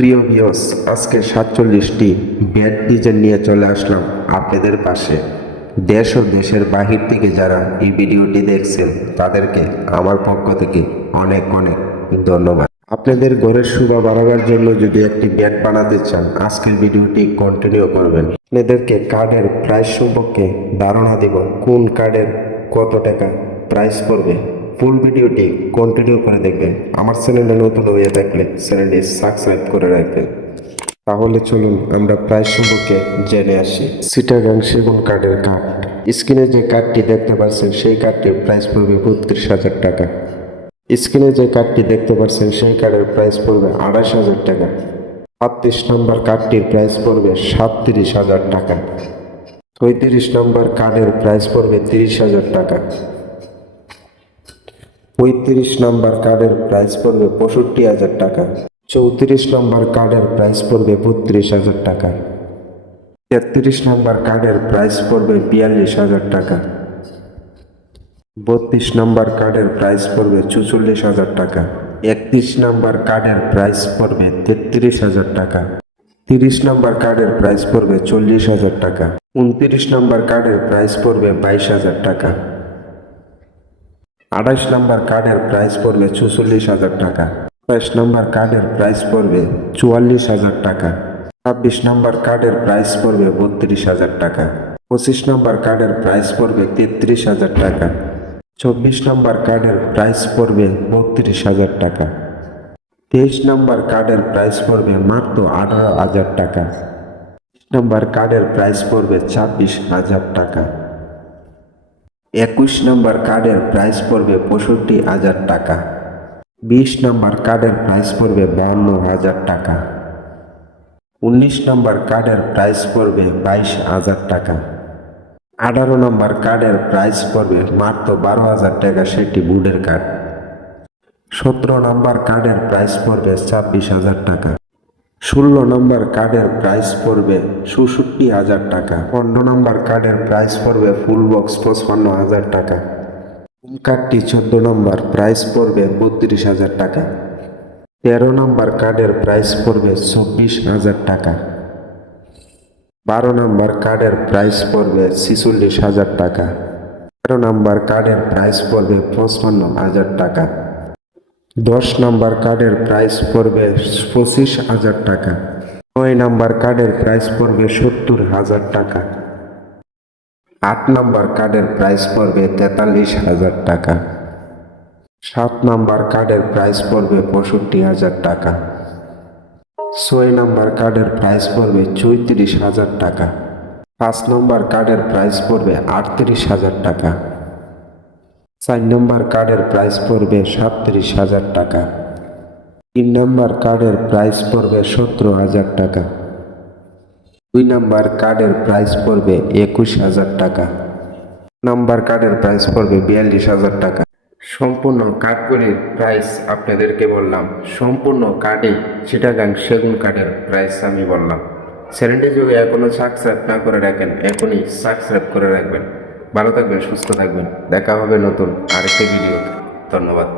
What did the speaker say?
প্রিয় ভিওস আজকে সাতচল্লিশটি bat design নিয়ে চলে আসলাম আপনাদের পাশে। দেশ ও দেশের বাহির থেকে যারা এই ভিডিওটি দেখছেন, তাদেরকে আমার পক্ষ থেকে অনেক অনেক ধন্যবাদ। আপনাদের ঘরের শোভা বাড়াবার জন্য যদি একটি ব্যাট বানাতে চান, আজকের ভিডিওটি কন্টিনিউ করবেন। আপনাদেরকে কার্ডের প্রাইস সম্পর্কে ধারণা দেব, কোন কার্ডের কত টাকা প্রাইস পড়বে। ফুল ভিডিওটি কন্টিনিউ করে দেখবেন? আমার চ্যানেলে নতুন হয়ে থাকলে চ্যানেলটি সাবস্ক্রাইব করে রাখবেন। তাহলে চলুন আমরা প্রায় সম্পর্কে জেনে আসি। সিটাগাং সেগুন কার্ডের কার্ড স্ক্রিনে যে কার্ডটি দেখতে পাচ্ছেন, সেই কার্ডটির প্রাইস পড়বে বত্রিশ হাজার টাকা। স্ক্রিনে যে কার্ডটি দেখতে পাচ্ছেন, সেই কার্ডের প্রাইস পড়বে আড়াইশ হাজার টাকা। সাতত্রিশ নম্বর কার্ডটির প্রাইস পড়বে সাতত্রিশ হাজার টাকা। পঁয়ত্রিশ নম্বর কার্ডের প্রাইস পড়বে তিরিশ হাজার টাকা। পঁয়ত্রিশ নম্বর কার্ডের প্রাইস পড়বে পঁয়ষট্টি হাজার টাকা। চৌত্রিশ নম্বর কার্ডের প্রাইস পড়বে বত্রিশ হাজার টাকা। তেত্রিশ নম্বর কার্ডের প্রাইস পড়বে বিয়াল্লিশ হাজার টাকা। বত্রিশ নম্বর কার্ডের প্রাইস পড়বে চুচল্লিশ হাজার টাকা। একত্রিশ নম্বর কার্ডের প্রাইস পড়বে তেত্রিশ হাজার টাকা। তিরিশ নম্বর কার্ডের প্রাইস পড়বে চল্লিশ হাজার টাকা। উনত্রিশ নম্বর কার্ডের প্রাইস পড়বে বাইশ হাজার টাকা। আঠাশ নম্বর কার্ডের প্রাইস পড়বে চুচল্লিশ হাজার টাকা। বাইশ নম্বর কার্ডের প্রাইস পড়বে চুয়াল্লিশ হাজার টাকা। ছাব্বিশ নম্বর কার্ডের প্রাইস পড়বে বত্রিশ হাজার টাকা। পঁচিশ নম্বর কার্ডের প্রাইস পড়বে তেত্রিশ হাজার টাকা। চব্বিশ নম্বর কার্ডের প্রাইস পড়বে বত্রিশ হাজার টাকা। তেইশ নম্বর কার্ডের প্রাইস পড়বে মাত্র আঠারো হাজার টাকা। নম্বর কার্ডের প্রাইস পড়বে ছাব্বিশ হাজার টাকা। একুশ নম্বর কার্ডের প্রাইস পড়বে পঁয়ষট্টি হাজার টাকা। বিশ নম্বর কার্ডের প্রাইস পড়বে বাউন্ন হাজার টাকা। উনিশ নম্বর কার্ডের প্রাইস পড়বে বাইশ হাজার টাকা। আঠারো নম্বর কার্ডের প্রাইস পড়বে মাত্র বারো হাজার টাকা সেটি বুডের কার্ড। সতেরো নম্বর কার্ডের প্রাইস পড়বে ছাব্বিশ হাজার টাকা। ষোলো নম্বর কার্ডের প্রাইস পড়বে চৌষট্টি হাজার টাকা। পনেরো নম্বর কার্ডের প্রাইস পড়বে ফুল বক্স পঁচপান্ন হাজার টাকা। হোম কার্ডটি চোদ্দ নম্বর প্রাইস পড়বে বত্রিশ হাজার টাকা। তেরো নম্বর কার্ডের প্রাইস পড়বে চব্বিশ হাজার টাকা। বারো নম্বর কার্ডের প্রাইস পড়বে ছিচল্লিশ হাজার টাকা। তেরো নম্বর কার্ডের প্রাইস পড়বে পঁচপান্ন হাজার টাকা। দশ নম্বর কার্ডের প্রাইস পড়বে পঁচিশ হাজার টাকা। নয় নম্বর কার্ডের প্রাইস পড়বে সত্তর হাজার টাকা। আট নম্বর কার্ডের প্রাইস পড়বে তেতাল্লিশ হাজার টাকা। সাত নম্বর কার্ডের প্রাইস পড়বে পঁয়ষট্টি হাজার টাকা। ছয় নম্বর কার্ডের প্রাইস পড়বে চৌত্রিশ হাজার টাকা। পাঁচ নম্বর কার্ডের প্রাইস পড়বে আটত্রিশ হাজার টাকা। চার নম্বর কার্ডের প্রাইস পড়বে সাতত্রিশ হাজার টাকা। তিন নম্বর কার্ডের প্রাইস পড়বে সতেরো হাজার টাকা। দুই নম্বর কার্ডের প্রাইস পড়বে একুশ হাজার টাকা। নাম্বার কার্ডের প্রাইস পড়বে বিয়াল্লিশ হাজার টাকা। সম্পূর্ণ কাঠগুলির প্রাইস আপনাদেরকে বললাম। সম্পূর্ণ কার্ডে চিটাগাং সেগুন কার্ডের প্রাইস আমি বললাম। চ্যানেলটি যদি এখনও সাবস্ক্রাইব না করে রাখেন, এখনই সাবস্ক্রাইব করে রাখবেন। ভালো থাকবেন সুস্থ থাকবেন। দেখা হবে নতুন আরেকটি ভিডিও ধন্যবাদ।